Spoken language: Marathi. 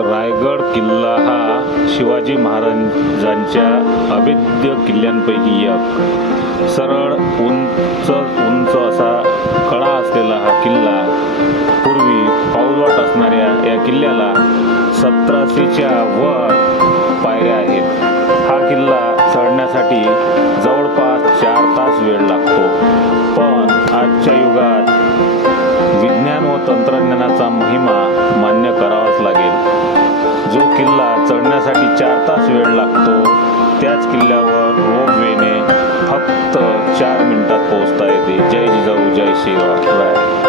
रायगड किल्ला हा शिवाजी महाराजांच्या अभेद्य किल्ल्यांपैकी एक. सरळ उंच उंच असा कडा असलेला हा किल्ला, पूर्वी पाऊलवाट असणाऱ्या या किल्ल्याला 1700च्या वर पायऱ्या आहेत. हा किल्ला चढण्यासाठी जवळपास 4 तास वेळ लागतो. पण आजच्या युगात विज्ञान व तंत्रज्ञानाचा महिमा मान्य करावाच लागेल. जो किल्ला चढण्यासाठी 4 तास वेळ लागतो, त्याच किल्ल्यावर रोपवेने फक्त 4 मिनिटात पोहोचता येते. जय जिजाऊ, जय शिवराय.